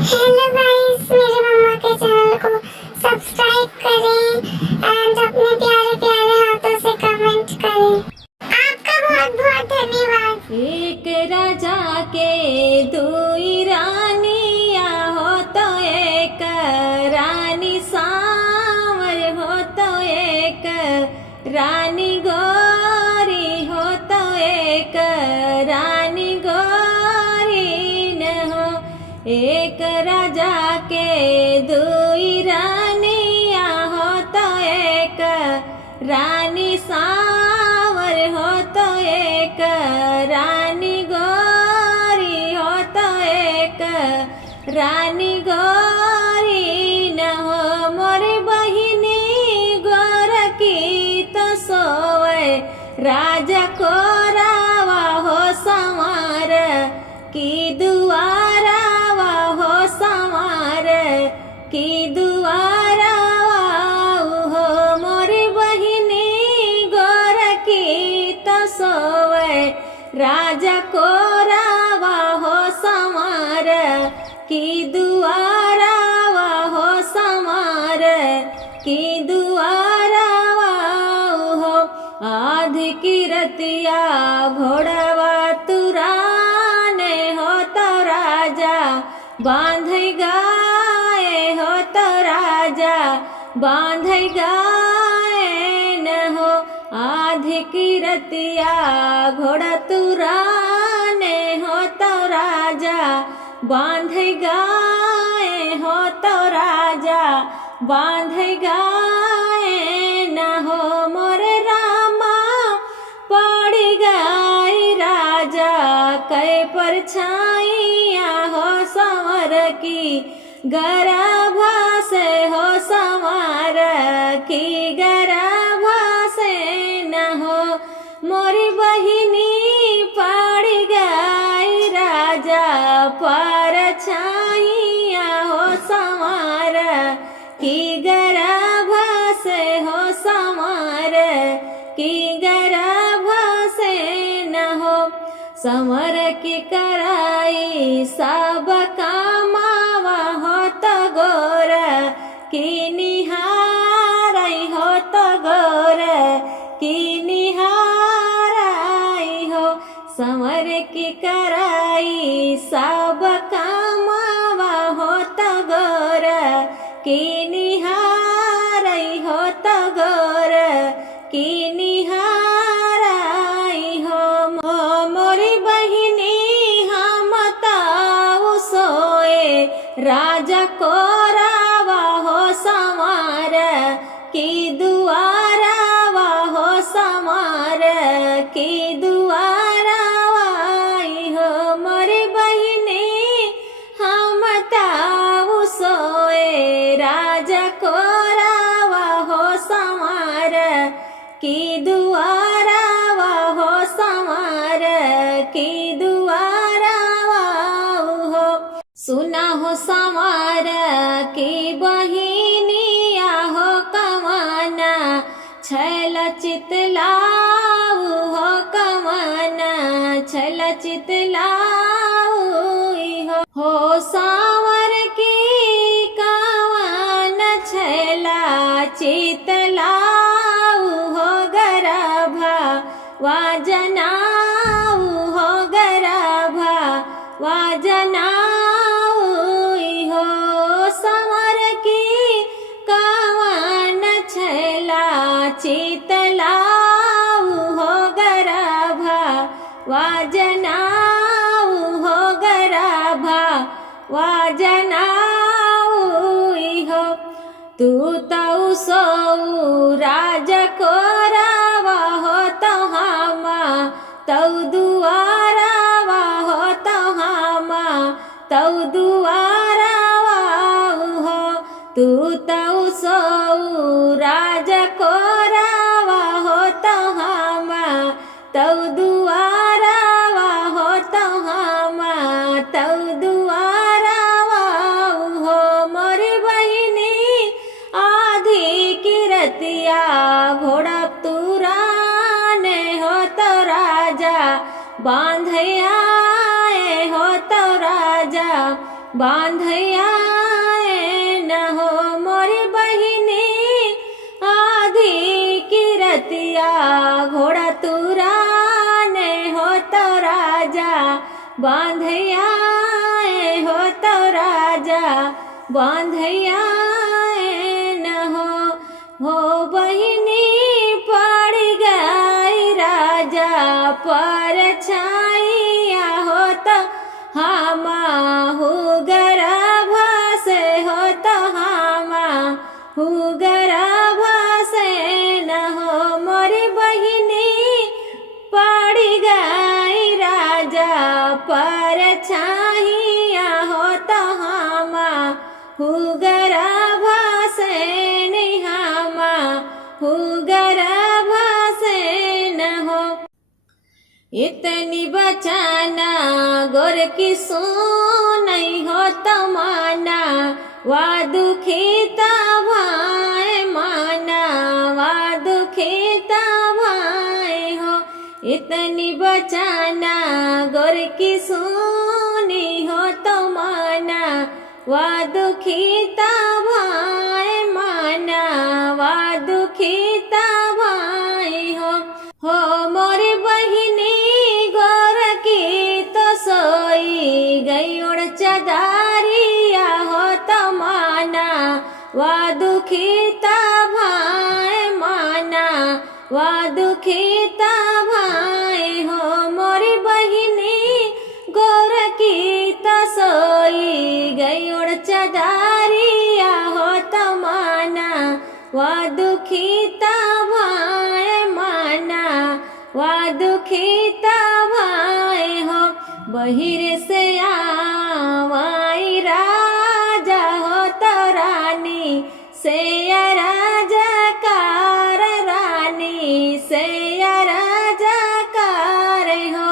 Hello guys, मेरे mama के channel को सब्सक्राइब करें एंड अपने प्यारे प्यारे हाथों से कमेंट करें। आपका बहुत बहुत धन्यवाद। एक राजा के दुई रानिया हो तो एक रानी सांवर हो तो एक रानी गोरी हो तो एक रानी गोरी न हो। एक राजा के दुई रानिया हो तो एक रानी सांवर हो तो एक रानी गोरी हो तो एक रानी गोरी न हो। मोरी बहिनी गोर की तो सोवे राजा को रावा हो संवार की दुआरावा हो संवार की दुआरावा हो। मोरी बहिनी गोर की तो सोवे राजा को रावा हो संवार की दुआरावा हो संवार की दुआरावा हो। आध की रतिया घोड़वा तुराने हो तो राजा बांध गाए हो तो राजा बांध गाए न हो। आध की रतिया घोड़ा तुराने हो तो राजा बांध गाए हो तो राजा बांध गाए न हो। मोरे रामा पड़ गई राजा कै परछाइया हो संवर की गराभा से हो संवर की गराभा से न हो। मोरी बहिनी पड़ गई राजा परछाइया हो संवर की गराभा से हो संवर की गराभा से न हो। संवर की कराई सब कामावा हो तो गोर की निहाराई हो तो गोर की निहाराई हो। संवर की कराई सब कामावा हो तो गोर की निहाराई हो तो गोर की निहाराई हो। मोरी बहिनी हम ताऊ सोए राजा को रावा हो संवार की दुआरावा हो संवार की दुआरावाई हो। मोरी बहिनी हम ताऊ सोए राजा को रावा हो संवार की दुआरावा हो संवार की दुआरावा हो। सुना हो संवार की बहिनिया हो कवाना छल चितलाऊ हो कवाना छल चितलाऊ हो सांवर की कवान छला चितलाऊ हो गराभा वाजनाऊ हो गराभा वाजनाऊ हो। सांवर की कवान छला चितलाऊ हो गराभा वाजनाऊ हो गराभा वाजनाऊ हो। तू तऊ सोऊ राज को रावा हो तो हामा तऊ दुआरावा हो तो हामा तऊ दुआरावा हो। तू तऊ सोऊ राज को रावा हो तो हामा तऊ दुआरावा हो तो हामा तऊ दुआरावा हो। मोरी बहिनी आधी की रतिया घोड़ा तुराने हो तो राजा बांध आए हो तो राजा बांधया न हो मोरी बहिनी आधी किरतिया घोड़ा तुराने हो तो राजा बांधया हो तो राजा बांधया न हो बहिनी पड़ गई राजा पर छाइया हो तो हामा हो गर्भ से हो तो हामा हो गर्भ से न हो मोरी बहिनी पड़ गई राजा पर छाइया हो तो हामा हो गर्भ से नहीं हामा हो गर्भ से न हो इतनी बचाना गोर की सो नहीं हो तमाना वा दुखीता भाई माना वा दुखीता भाई हो इतनी बचाना गोर की सोनी हो तमाना वा दुखीता भाई माना वा दुखीता भाई हो मोरी बहिनी गोर की तो सोई गई उड़ चदारिया हो तमाना वा दुखीता भाई माना वा दुखीता भाई हो मोरी बहिनी गोर की तो सोई गई उड़ चदारिया हो तमाना वा दुखीता भाई माना वा दुखीता भाई हो बहिर से आवाई राजा हो तो रानी से राजा कार रानी से राजा कार हो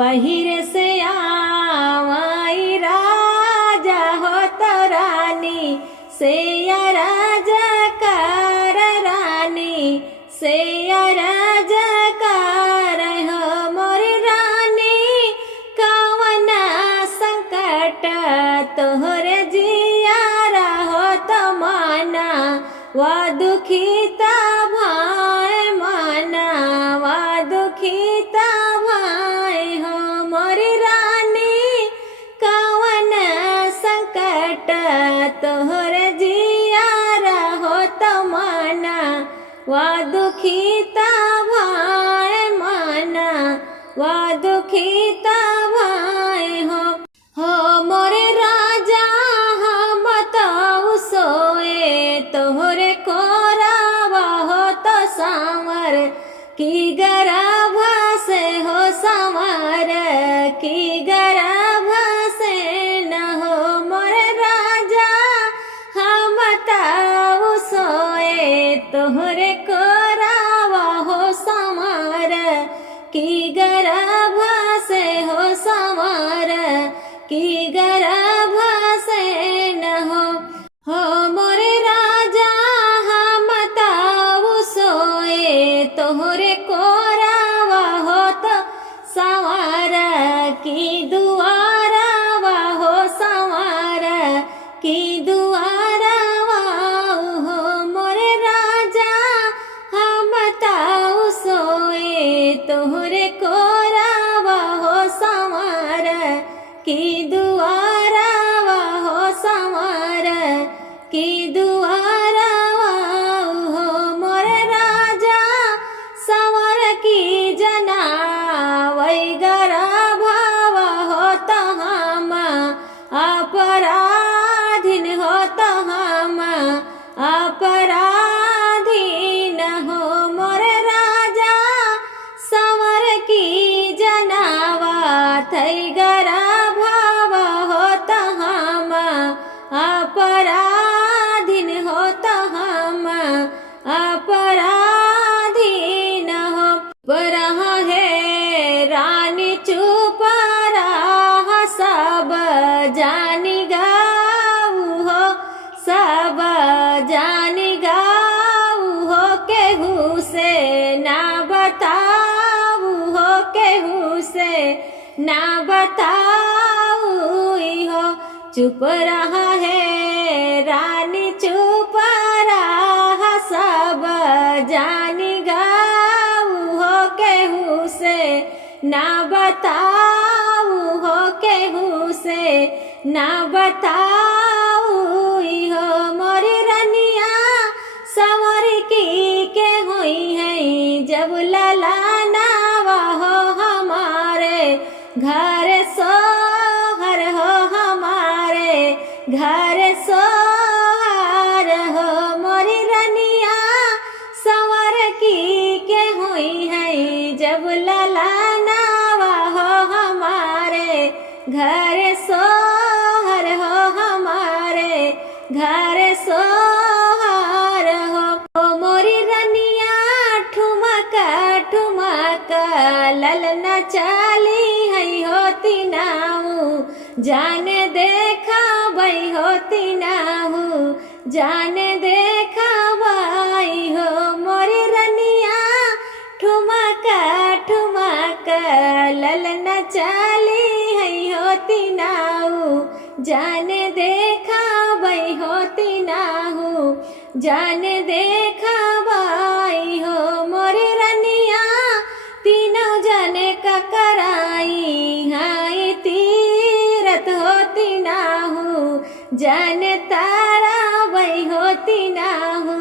बहिर से आवाई राजा हो तो रानी से राजा कार रानी से राजा कार हो मोरी रानी कवना संकट तोहरे जियारा हो तमाना वा दुखीता भाई माना वा दुखीता भाई हो मोरी रानी कवना संकट तोहरे जियारा हो तमाना वा दुखीता भाई माना वा दुखीता भाई हो मोरे राजा हम बताऊ सोए तोहरे कोरावा हो तो सांवर की गर्भ से हो सांवर की गर्भ से न हो मोरे राजा हम बताऊ सोए तोहरे कोरावा हो सांवर की गर्भ से हो सांवर की गर्भ से न हो मोरे राजा हम ताऊ सोए तोहरे कोरावा हो तो सांवर की दुआरावा हो सांवर की दुआरावा हो मोरे राजा हम ताऊ सोए तोहरे कोरावा हो सांवर की दुआरावा हो सांवर की दुआरावा हो मोरे राजा सांवर की जना वै गर्भावा हो तो हम अपराधीन हो तो हम अपराधीन हो मोरे राजा सांवर की जनावा थई गर्भावा हो तो हम अपराधीन हो तो हम अपराधीन हो पर है रानी चुप रहा सब जानी गा चुप रहा है रानी चुप रहा सब जानी गाऊ हो केहू से ना बताऊ हो केहू से ना बताऊ हो मोरी रनिया संवर की के हुई है जब ललानावा हो हमारे घर सोहर हो हमारे घर सोहर हो मोरी रनिया संवर की के हुई है जब ललानावा हो हमारे घर सोहर हो हमारे घर सोहर हो ओ मोरी रनिया ठुमका ठुमका ललना चाली है होती नाऊ जाने देखा भाई होती नाऊ जाने देखा भाई हो मोरी रनिया ठुमका ठुमका ललना चाली है होती नाऊ जाने देखा भाई होती नाऊ जाने देखा भाई हो मोरी रनिया तीनों जने का कराई हाई तीरथ होती नाहू जाने तारा भाई होती नाहू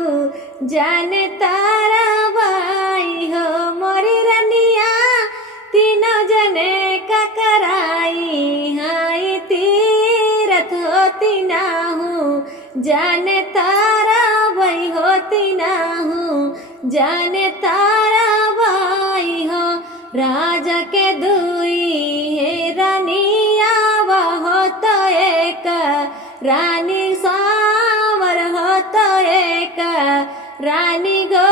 जाने तारा भाई हो मोरी रनिया तीनों जने का कराई हाई तीरथ होती नाहू जाने तारा भाई होती नाहू जाने तारा भाई हो राजा के दुई है रानिया वह तो एक रानी सावर हो तो एक रानी गो